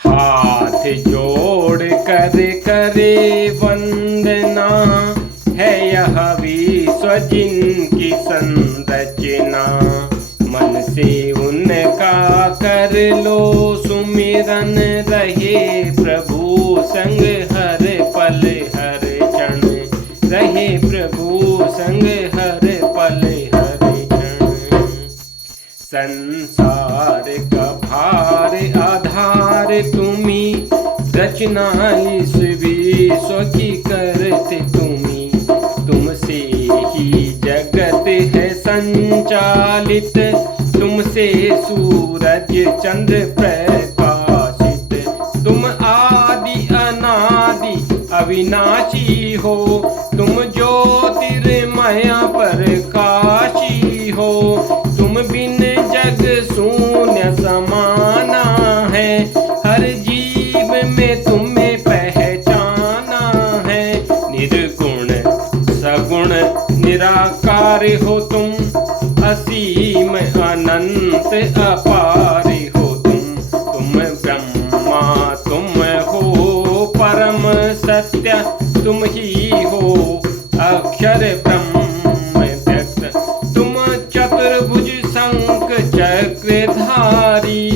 हाथ जोड़ कर करे वंदना, है यह विश्व जिनकी संरचना। मन से उनका कर लो सुमिरन, रहे प्रभु संग हर पल हर क्षण। रहे प्रभु संग हर पल हर क्षण। संसार का भार आधार तुम्ही, रचना इस विश्व की करते तुम्ही। तुमसे ही जगत है संचालित, तुमसे सूरज चंद्र प्रकाशित। तुम आदि अनादि अविनाशी हो, तुम ज्योतिर्मय प्रकाशी हो। तुम बिन जग शून्य समाना है, हर जीव में तुम्हें पहचाना है। निर्गुण सगुण निराकार हो तुम, असीम अनंत अपार हो तुम ब्रह्मा तुम हो परम सत्य, तुम ही हो अक्षर ब्रह्म व्यक्त। तुम चतुर्भुज शंख चक्रधारी,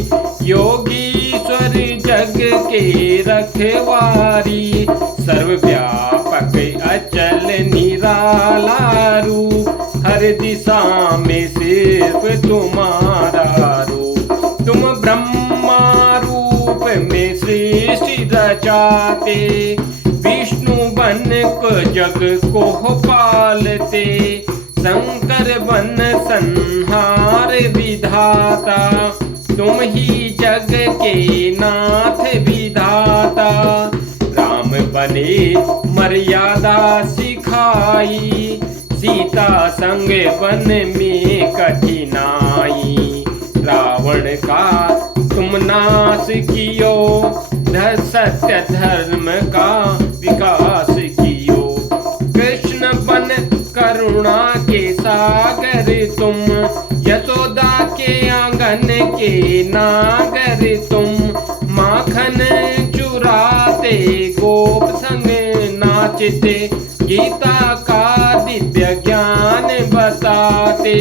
योगीश्वर जग के रखवारी। सर्वव्यापक अचल निराला रूप, हर दिशा में सिर्फ तुम्हारा रूप। तुम ब्रह्मा रूप में सृष्टि रचाते, विष्णु बन को जग को पालते। शंकर बन संहार विधाता, तुम ही जग के नाथ विधाता। राम बने मर्यादा सिखाई, सीता संग वन में कठिनाई। रावण का तुम नाश कियो, सत्य धर्म का विकास कियो। कृष्ण बन करुणा के सागर तुम, यशोदा के आंगन के नागर तुम। माखन चुराते गोप संग नाचते, गीता का दिव्य ज्ञान बताते।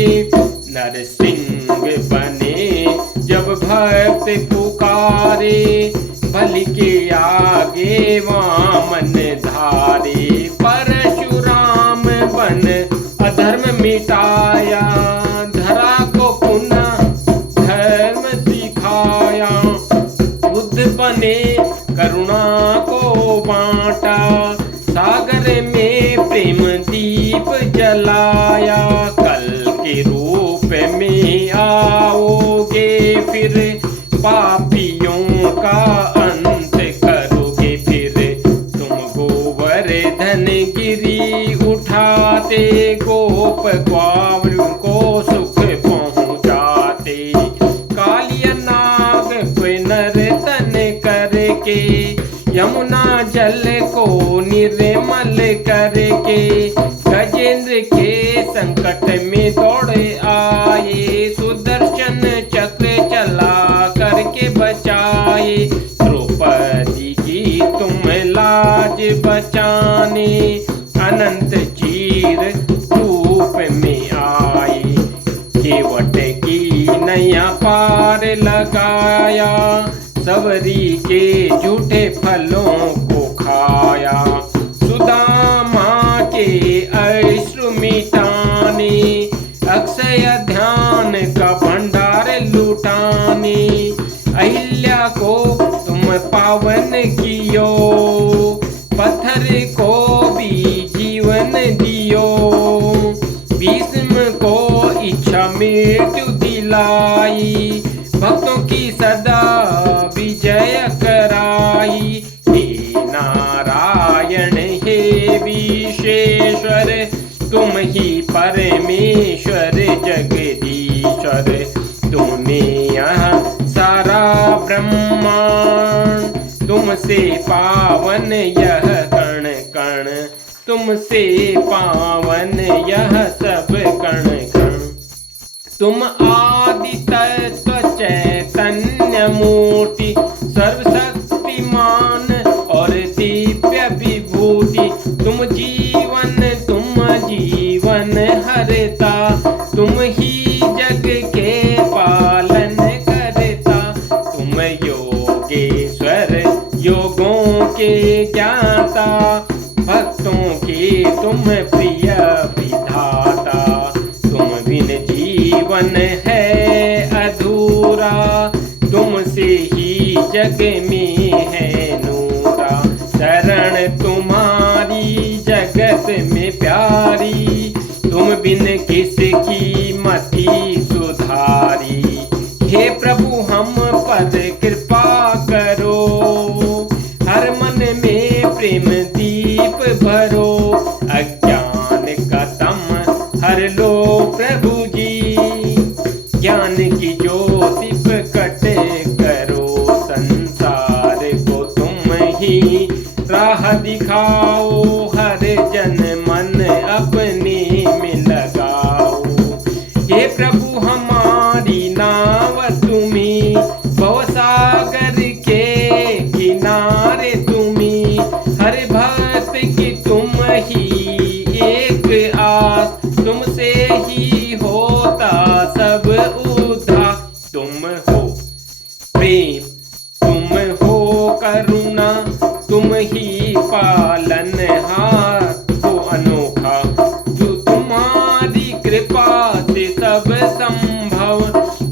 नरसिंह बने जब भक्त पुकारे, बलि के आगे वामन धारे। परशुराम बन अधर्म मिटाया, धरा को पुनः धर्म सिखाया। बुद्ध बने करुणा को बांटा, सागर में प्रेम दीप जलाया। कल के रूप में आओगे फिर, पापियों का अंत करोगे फिर। तुम गोवर्धन गिरी उठाते, गोप ग्वावरों को सुख पहुँचाते। कालिया नाग पे नर्तन करके, यमुना जल को निर्मल करके। गजेंद्र के संकट में दौड़े आए, सुदर्शन चक्र चला करके बचाए। द्रौपदी की तुम लाज बचाने, अनंत चीर रूप में आए। केवट की नैया पार लगाया, सबरी के झूठे फलों को खाया। सुदामा के अश्रु मिटाने, अक्षय ध्यान का भंडार लुटाने। अहिल्या को तुम पावन कियो, पत्थर को भी जीवन दियो। भीष्म को इच्छा मृत्यु दिलाई, भक्तों की सदा विजय कराई। हे नारायण हे विश्वेश्वर, तुम ही परमेश्वर जगदीश्वर। तुम्हें यहाँ सारा ब्रह्मांड, तुमसे पावन यह कण कण। तुमसे पावन यह सब कण कण। तुम आदि तत्व चैतन्य मूर्ति, सर्वशक्ति योगेश्वर योगों के ज्ञाता, भक्तों के तुम प्रिय विधाता। तुम बिन जीवन है अधूरा, तुमसे ही जग में है नूरा। शरण तुम्हारी जगत में प्यारी, तुम बिन किसकी मति सुधारी। हे प्रभु हम पर कृपा करो, हर मन में प्रेम दीप भरो। अज्ञान का तम हर लो प्रभु जी, ज्ञान की ज्योति प्रकट करो। संसार को तुम ही राह दिखाओ, हर जन मन अपने में लगाओ। हे प्रभु हमारी नाव तुम्ही, भवसागर के किनारे तुम्ही। हर भक्त की तुम ही एक आस, तुमसे ही होता सब उद्धार। तुम हो प्रेम, तुम हो करुणा, तुम ही पालनहार हो अनोखा। जो तुम्हारी कृपा से सब संभव,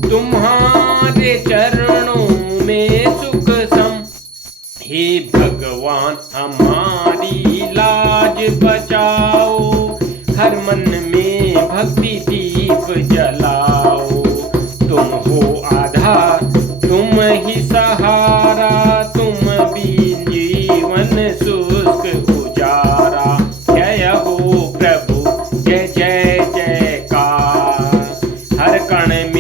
तुम्हारे चरणों में सुख सम। हे भगवान हमारी लाज बचाओ, हर मन में भक्ति दीप जलाओ। तुम हो आधार, तुम ही सहारा, तुम बिन जीवन शुष्क उजारा। जय हो प्रभु जय जय जयकार, हर कण में